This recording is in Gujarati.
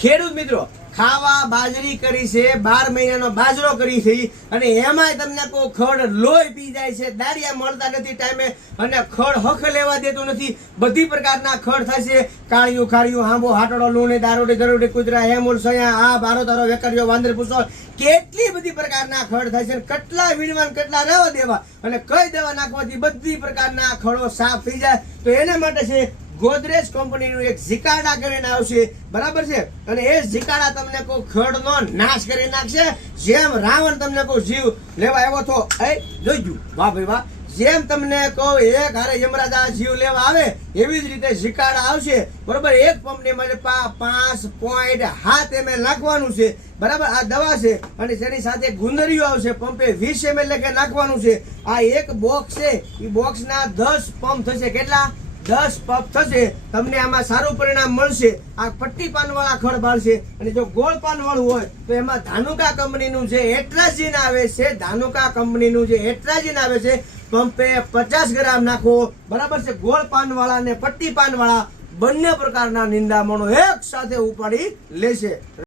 ખેડૂત મિત્રો ખાવા બાજરી કરી છે, 12 મહિનાનો બાજરો કરી છે, અને એમાંય તમને કોઈ ખડ લોહી પી જાય છે, દાળિયા મળતા નથી ટાઈમે, અને ખડ હખ લેવા દેતું નથી. બધી પ્રકારના ખડ થાય છે, કાળિયું ખાળિયું આંબો હાટડો લૂણી દારોડી દરોડી કૂતરા હેમુલ સયા આ બારો તારો વેકરીઓ વાંદર પૂછો, કેટલી બધી પ્રકારના ખડ થાય છે. કેટલા વીણવાન કેટલા રહેવા દેવા, અને કઈ દવા નાખવાથી બધી પ્રકારના ખડો સાફ થઈ જાય. તો એના માટે છે ગોદરેજ કંપનીનું એક ઝીકાડા કરીને આવશે, બરાબર છે. અને એ ઝીકાડા તમને કોઈ ખડનો નાશ કરી નાખશે. જેમ રાવણ તમને કોઈ જીવ લેવા આવ્યો તો જોઈજો, વાહ ભાઈ વાહ, જેમ તમને કહું એક હારે યમરાજ જીવ લેવા આવે એવી જ રીતે ઝીકાડા આવશે, બરોબર. એક પંપની માટે 5.7 ml નાખવાનું છે, બરાબર. આ દવા છે, અને તેની સાથે ગુંદરીઓ આવશે, પંપે 20 ml લેખે નાખવાનું છે. આ એક બોક્સ છે, એ બોક્સના 10 પંપ થશે. કેટલા? 10 પંપ થશે. તમને આમાં સારું પરિણામ મળશે. આ પટ્ટી પાન વાળા ખડ બાળશે, અને જો ગોળ પાન વાળું હોય તો એમાં ધાનુકા કંપનીનું જે એટ્રાઝીન આવે છે, ધાનુકા કંપનીનું જે એટ્રાઝીન આવે છે, પંપે 50 ગ્રામ નાખો, બરાબર છે. ગોળ પાન વાળા અને પટ્ટી પાન વાળા બંને પ્રકારના નિંદામણો એક સાથે ઉપાડી લેશે.